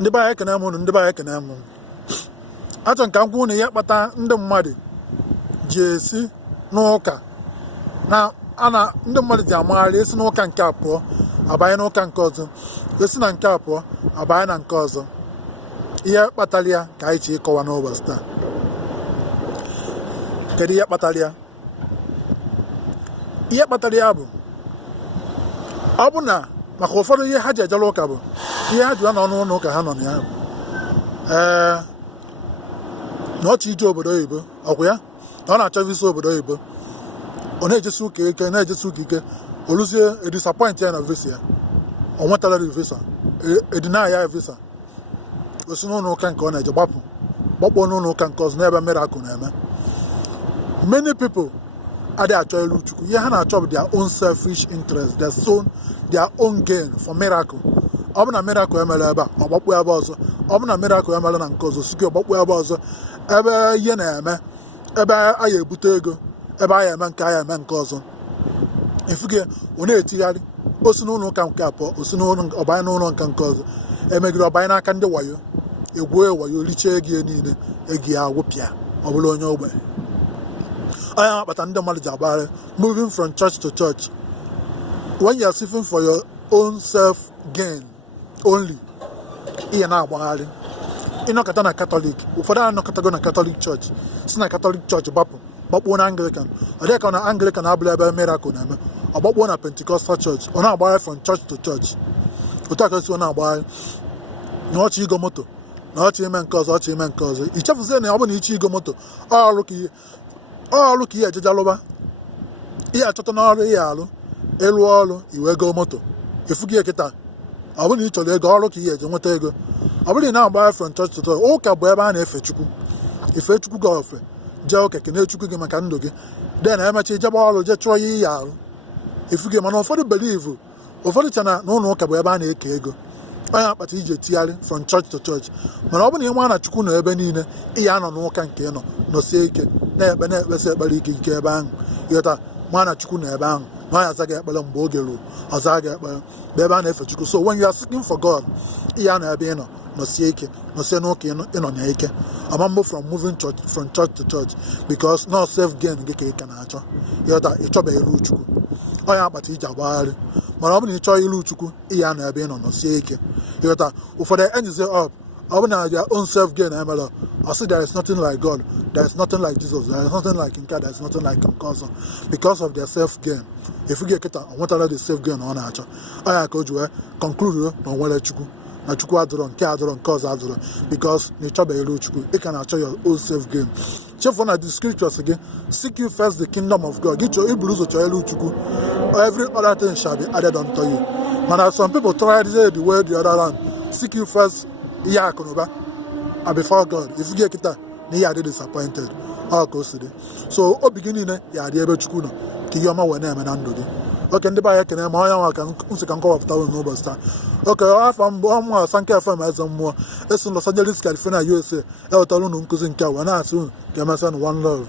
ndị be anyị ekene m unu, ndị be anyị ekene m. Achọ nka m kwuo na ihe kpata ndị mmadụ ji esi n'ụka na ndị mmadụ ji amagharị esi n'ụka nke abụọ abanye n'ụka nke ọzọ, esi na nke abụọ abanye na nke ọzọ. Ihe kpatara ya ka anyị ji ịkọwa n'ụbọchị taa. Kedu ihe kpatara ya? Ihe kpatara ya bụ ọ bụ na maka ụfọdụ ihe ha ji ejere ụka bụ ihe ha ji nọ n'ụlọ ụka ha nọ na ya bụ na ọ chọ ije obodo oyibo, ọkwa ya na ọ na-achọ visa obodo oyibo, ọ na-ejesi ụka ike oluzie edisapọint ya na visa ya, ọ nwetara visa edina ya visa, osi n'ụlọ ụka nke ọ na-eje gbakpọọ n'ụlọ ụka nke ọzọ n'ebe miracle na-eme. Many people adịghị achọ ilu Chukwu. Ihe ha na-achọ bụ their own selfish interest, their own gain for miracle. Ọ bụ na miracle emere ebe a, ọ gbakpọọ ebe ọzọ. Ọ bụ na miracle emere na nke ọzọ, sike ọgbakpọọ ebe ọzọ, ebe ihe na-eme, ebe a ya ebute ego, ebe a ya eme nke a ya eme nke ọzọ. Ifuge ọ na-etigharị, o si n'ụlọ ụka nke abụọ, o si ọbanye n'ụlọ nke ọzọ, emegide ọbanye n'aka ndị wayo, egwuo wayo, richie ego ya niile, ego ya agwụpịa, ọ bụla onye ogbenye. Onye akpata ndị mmadụ ji agbagharị, moving from church to church. When you are seeking for your own self gain only, ihe na-agbagharị. Ịnọkọta na Catholic, ụfọdụ anọkọtago na Catholic church, si na Catholic church gbakpọọ na Anglican. Ọ dịghị ka na Anglican abụla ebe miracle na-eme, ọ gbakpọọ na Pentecostal church, ọ na-agbagharị from church to church. Otu aka si ọ na-agbagharị na ọchị igo moto, na ọchị ime nke ọzọ, ọchị ime nke ọzọ. Ichefuzie na ọ bụ na iche igo moto, ọrụ ka ihe ejeje lụba, ihe achọta n'ọrụ ihe alụ, ịlụ ọrụ iwe ego moto, efughị ya kịta. Ọ bụrụ na ị chọrọ ego, ọrụ ka ihe eje nweta ego. Ọ bụrụ na ị na-agbagharị from church to church, ụka bụ ebe a na-efe Chukwu, ife Chukwu gị ofe, jee ụka kene Chukwu gị maka ndụ gị, de na emecha ijebe ọrụ jee chụọ ihe alụ, efughị. Mana ụfọdụ believe, ụfọdụ chana na ụlọ ụka bụ ebe a na-eke ego, onye akpata ije etigharị from church to church. Mana ọ bụ na ị nwa na Chukwu nọ ebe niile, ihe anọ n'ụka nke ị nọsie ike na-ekpesi ekpere ike ebe ahụ, ịghọta ma na Chukwu nọ ebe ahụ, na ọ ya aza gị ekpere mgbe oge ruo, ọza gị ekpere bụ ebe a na-efe Chukwu. So when you are seeking for God, ihe anọ ebe ị nọsie ike, nọsie n'ụka ị nọ na ike, ọma mbụ from moving from church to church, because no self gain gị ka ị ka na-achọ, ịghọta ịchọbeghị ilu Chukwu. Onye akpata iji agbagharị. Mana ọ bụ na ị chọọ ilu Chukwu, ihe anọ ebe ị nọsie ike, ịghọta. Ụfọdụ enyizie up, ọ bụ na their own self gain emere, I say there is nothing like God, there is nothing like Jesus, there is nothing like Nka, there is nothing like nke ọzọ, because of their self gain. If you get kịta, ọ nwetara the self gain ọ na-achọ, ọ ya ka o ji wee conclude na o nwere Chukwu, na Chukwu adọrọ nke ọzọ adọrọ, because na ịchọbeghị ilu Chukwu, ị ka na-achọ your own self gain. Chefuo na the scriptures gị, seek you first the kingdom of God. Gị chọọ iburu ụzọ chọọ ilu Chukwu, every other thing shall be added unto you. Mana some people try to say the way the other one, seek you first ihe akụnụba before God. If you get kita na ihe adị disappointed, ọ ka o si dị. So obi gị niile ya adị ebe Chukwu nọ, ka ihe ọma wee na-eme na ndụ gị. Oke, ndị be anyị ekene ma onye nwa ka nsị ka nkọwapụta unu n'ụbọchị taa. Oke, afọ mbụ ọmụa SankoFM Ezemmuo, esi Los Angeles, California, USA, ewetara unu nkụzi nke a wee na-asị unu ka emesịa na one love.